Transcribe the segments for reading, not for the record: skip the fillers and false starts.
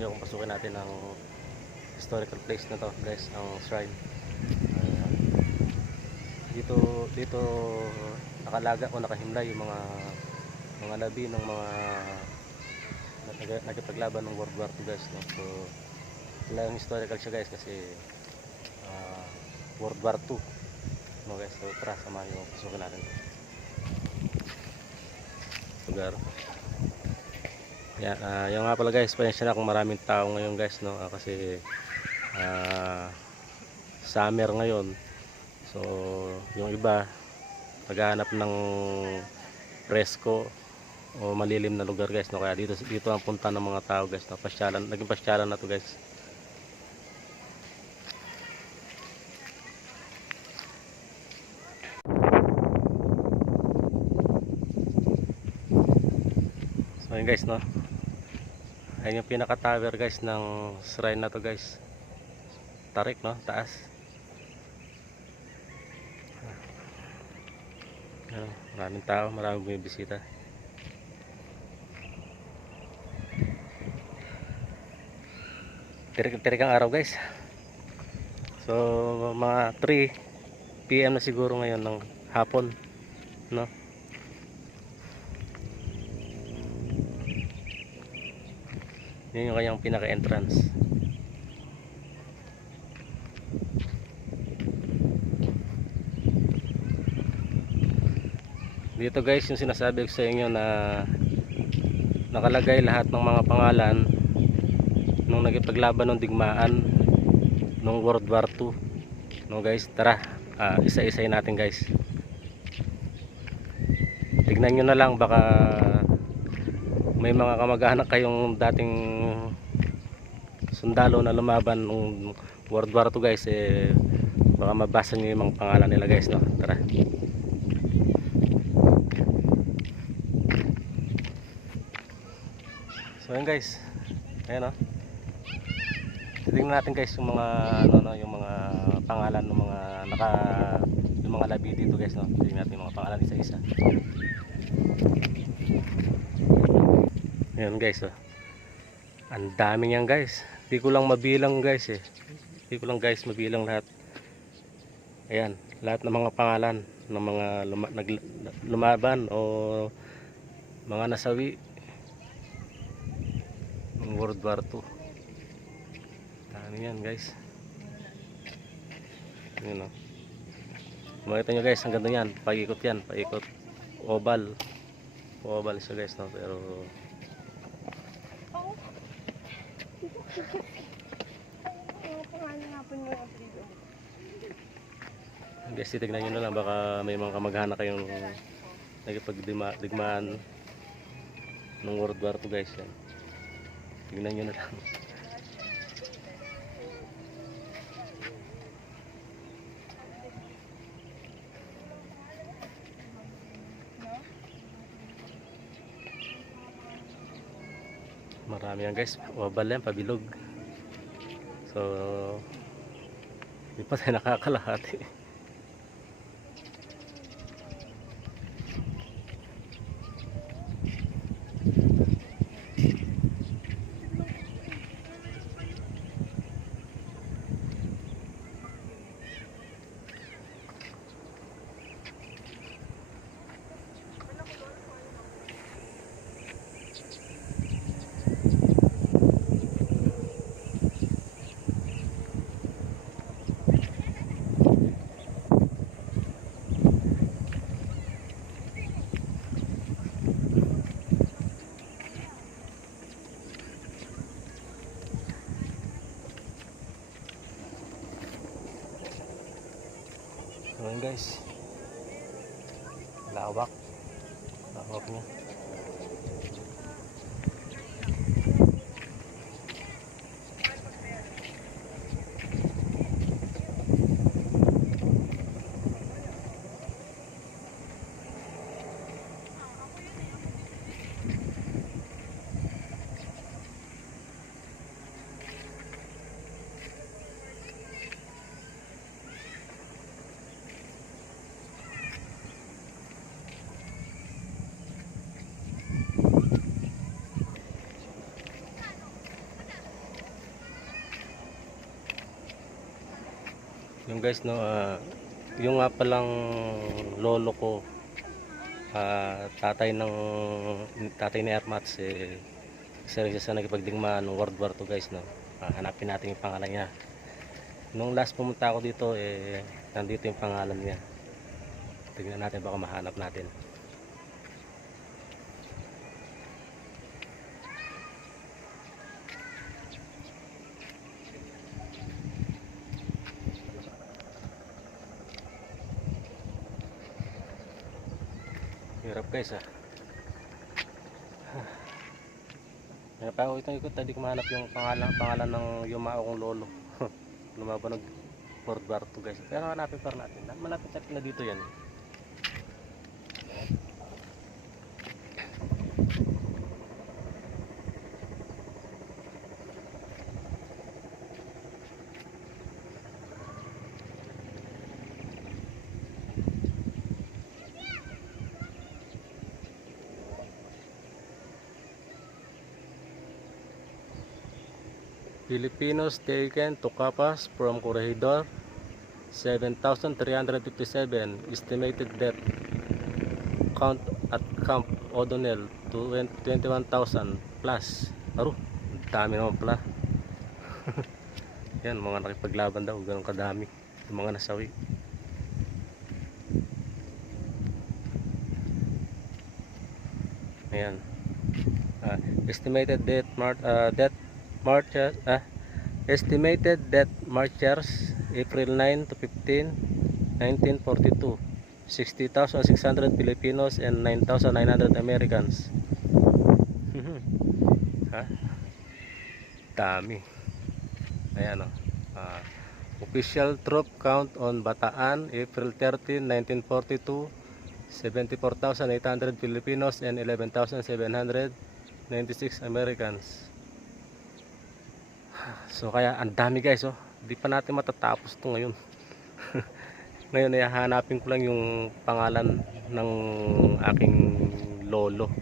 samahan nyo kung pasukin natin ang historical place na to guys, ang shrine. Dito nakalaga o nakahimlay yung mga labi ng mga nagpaglaban ng World War II guys, no? So talagang historical siya guys kasi World War II, no guys. So tara, samahan nyo kung pasukin natin lugar. Yan, yung nga pala guys, pasensya na kung maraming tao ngayon guys, no? Kasi summer ngayon. So yung iba naghahanap ng presko o malilim na lugar guys, no? Kaya dito ang punta ng mga tao guys, no? Pasyalan, naging pasyalan na to guys. So yun guys, no? Ayun yung pinaka tower guys ng shrine na to guys. Tarik, no? Taas. Maraming tao, maraming bumibisita. Tirik ang araw guys. So mga 3 PM na siguro ngayon ng hapon, no? Yun yung kanyang pinaka entrance. Dito guys yung sinasabi ko sa inyo na nakalagay lahat ng mga pangalan nung nagipaglaban ng digmaan nung World War II, no guys. Tara, isa-isayin natin guys. Tignan nyo na lang, baka may mga kamag-anak kayong dating sundalo na lumaban ng World War II guys, baka mabasa nyo yung mga pangalan nila guys, no? Tara. So yun guys, ayan, no? Tignan natin guys yung mga yung mga pangalan ng mga yung mga labi dito guys, no? Tignan natin yung mga pangalan isa-isa. Ayan guys, oh. Ang dami niyan guys. Hindi ko lang mabilang guys, Hindi ko lang guys mabilang lahat. Ayan, lahat ng mga pangalan ng mga lumaban o mga nasawi ng World War II. Dami yan guys. Yun, oh. Makita nyo guys, ang ganda yan. Paikot yan, paikot. Oval. Oval siya guys, no? Pero guys, titignan nyo na lang, baka may mga kamag-anak kayong nagipagdigmaan ng World War II guys, yan. Tignan nyo na lang. Marami yan guys, wabal yan, pabilog. So hindi pa tayo nakakalahati. Ayan guys, lawak niya. Yung guys no, yung nga palang lolo ko, tatay ni Ermats, isa rin siya sa nagpagdigmaan ng World War II guys no. Hanapin natin yung pangalan niya. Nung last pumunta ako dito, nandito yung pangalan niya. Tignan natin, baka mahanap natin. Hirap guys Hirap ako itong ikot, hindi ko mahanap yung pangalan ng yumao kong lolo. Lumaban ng World War II guys. Pero hanapin pa natin. Malapit na dito yan. Filipinos taken to Capas from Corregidor, 7,357. Estimated death count at Camp O'Donnell, 21,000 plus. Aro, dami naman pala. Yan, mga nakipaglaban daw, ganun kadami yung mga nasawi. Ayan. Estimated death marchers April 9 to 15, 1942. 60,600 Filipinos and 9,900 Americans. Dami. Ayan official troop count on Bataan April 13, 1942. 74,800 Filipinos and 11,796 Americans. So kaya ang dami guys Di pa natin matatapos to ngayon. Ngayon ay hahanapin ko lang yung pangalan ng aking lolo.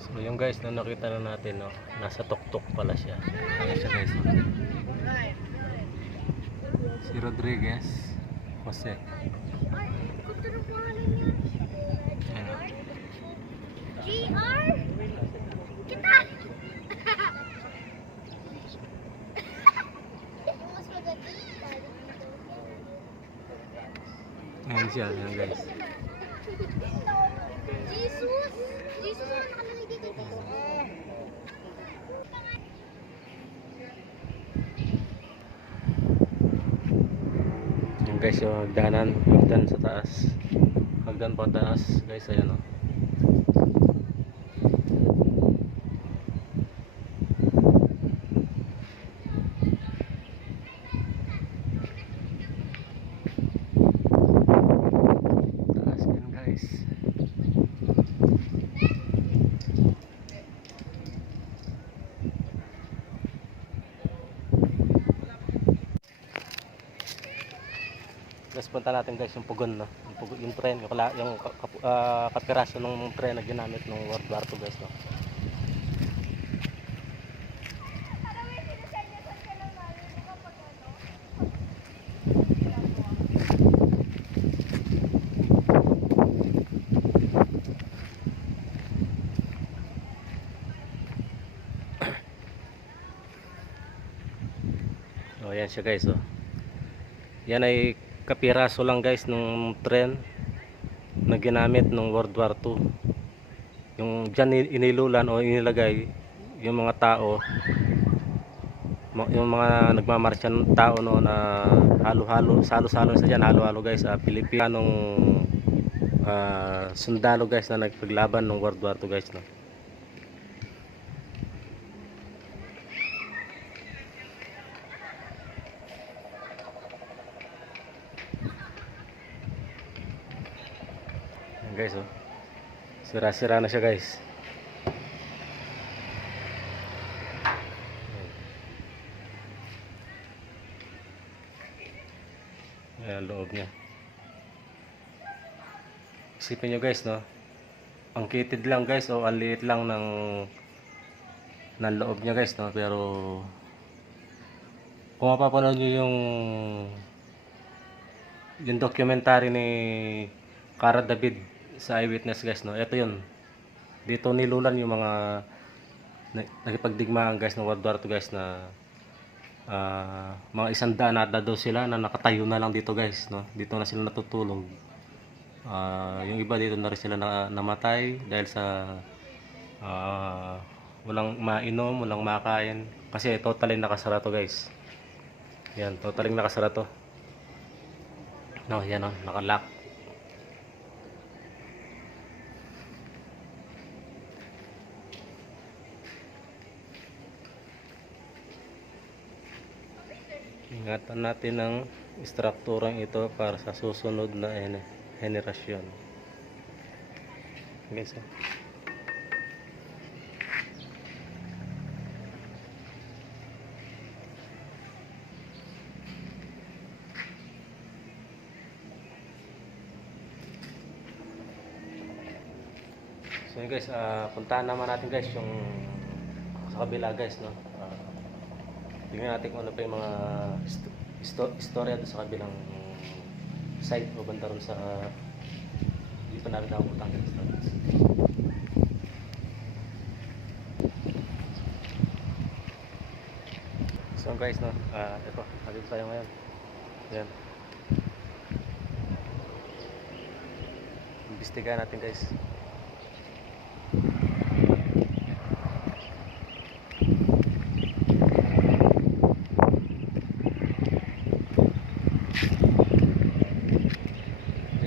So yung guys na nakita na natin nasa tuktok pala siya. Ayan siya guys Si Rodriguez Jose. GR kita. Ayan siya, ayan guys. Jesus na nakalagay dito. Ayan guys yung hagdan sa taas. Hagdan pa taas guys, ayan Guys, punta natin guys yung pugon yung tren, yung kapiraso ng tren na ginamit ng World War II guys Ayan siya guys Yan ay kapiraso lang guys ng tren na ginamit ng World War II. Yung dyan inilulan o inilagay yung mga tao, yung mga nagmamarsya ng tao na halo-halo, salo-salo sa dyan, halo-halo guys Pilipinong sundalo guys na nagpaglaban ng World War II guys guys sira-sira na siya guys. Ayan loob niya. Isipin nyo guys ang kitid lang guys ang liit lang ng loob niya guys pero kung mapapanood nyo yung documentary ni Cara David sa Eyewitness guys, no? Ito yun. Dito nilulan yung mga nagipagdigmaan guys ng World War II guys, na mga 100 na daw sila na nakatayo na lang dito guys, no? Dito na sila natutulog. Yung iba dito na rin sila namatay dahil sa walang mainom, walang makain, kasi totally nakasara to guys. Yan, totally nakasara to. No, yan oh, nakalock. Ingatan natin ang strukturang ito para sa susunod na henerasyon. Guys, so yun guys, puntahan naman natin guys yung sa kabila guys, no? Tingnan natin kung ano pa yung mga istorya doon sa kabilang site o banda ron sa hindi pa namin nakabutang guys. So guys, no, ito, nandito tayo ngayon. Yan. Imbestigahan natin guys.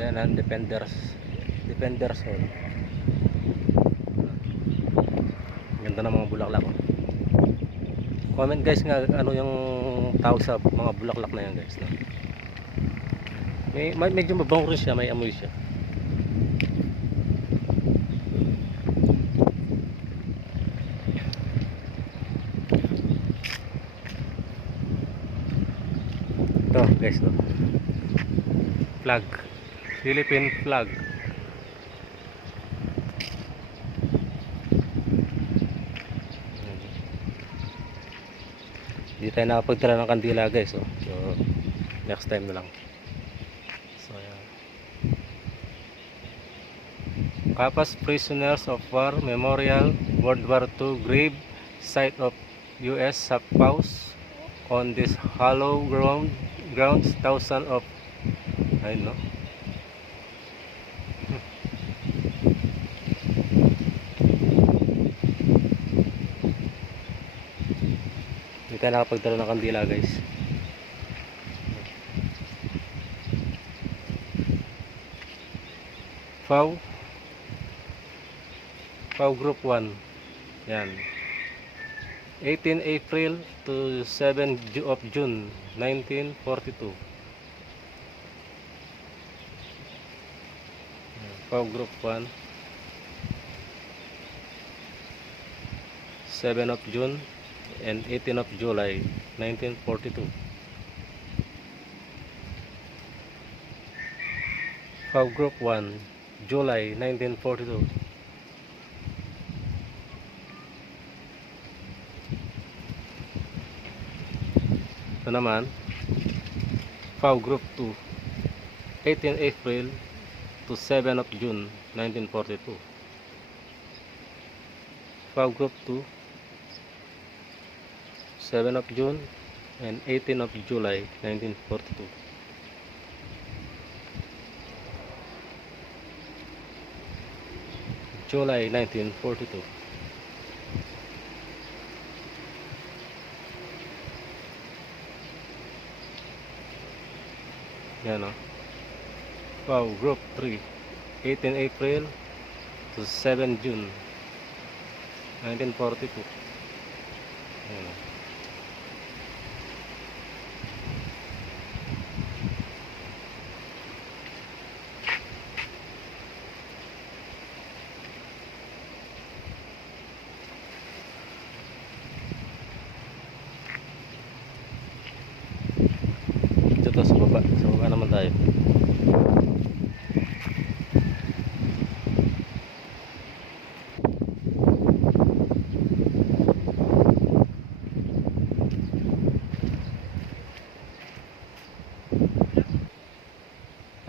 Yan ang Defenders Hall. Ganda ng mga bulaklak. Comment guys nga ano yung tawag sa mga bulaklak na yan guys, no? Medyo mabango rin siya, may amoy siya. Ito guys, no? Flag, Philippine flag. Hindi tayo nakapagdala ng kandila guys, oh. So next time na lang. So yan. Capas Prisoners of War Memorial World War II Grave Site of US Spouse. On this hollow grounds thousands of, I know, hindi tayo nakapagdala ng kandila guys. FAU Group 1. Yan. 18 April to 7 of June 1942. FAU Group 1. 7 of June and 18 of July 1942. FAU Group 1, July 1942. Ito naman, FAU Group 2, 18 April to 7 of June 1942. FAU Group 2, 7 of June and 18 of July 1942. July 1942. Yan o. FAU Group 3, 18 April to 7 June 1942. Yan o. Ito sa baba naman tayo.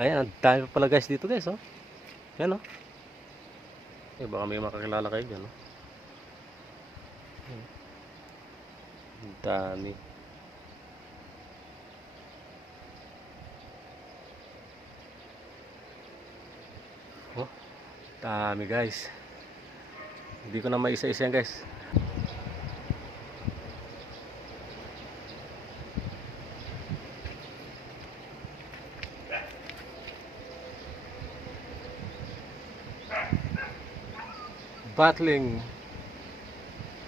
Ayan, ang dami pa pala guys dito guys, oh. Yan, oh. Eh, baka may makakilala kayo dyan, oh. Ang dami. Oh, dami guys. Hindi ko na maisa-isa yan guys. Battling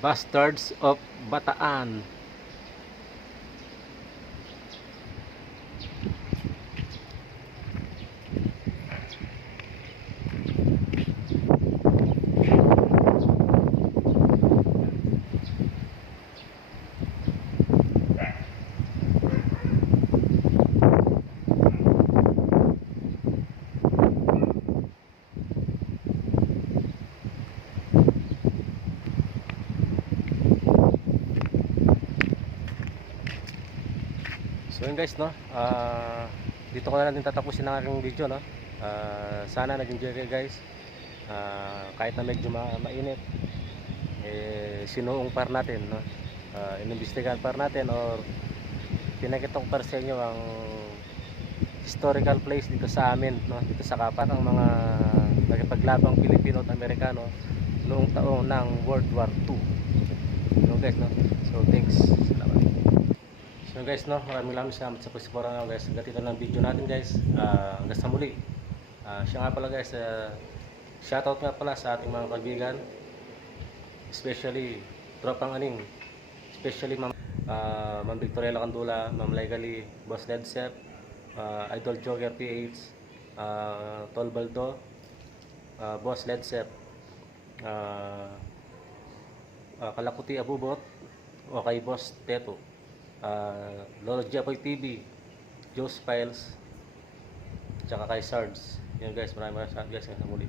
Bastards of Bataan. So yun guys, no, dito ko na natin tatapusin ang aking video, no. Sana nag-enjoy kayo guys. Kahit na medyo mainit, eh, sinuong par natin, no. Inimbestigahan par natin, or pinakita ko para sa inyo ang historical place dito sa amin, no, dito sa Kapat, ang mga nakipaglabang Pilipino at Amerikano noong taong ng World War II. No guys, no. So thanks. Salamat. So guys, no, maraming salamat sa pagsuporta nyo guys. Hanggang dito ng video natin guys. Hanggang sa muli. Siya nga pala guys, shoutout nga pala sa ating mga kaibigan, especially Tropang Aning, especially Ma'am Victoriela Candula, Ma'am Legally, Boss Ledsep, Idol Joker PH, Tol Baldo, Boss Ledsep, Kalakuti Abubot, o kay Boss Teto, Lolo Japoy TV, Joe's Files, tsaka kay Sards. Yun guys, maraming salamat guys, hanggang sa muli.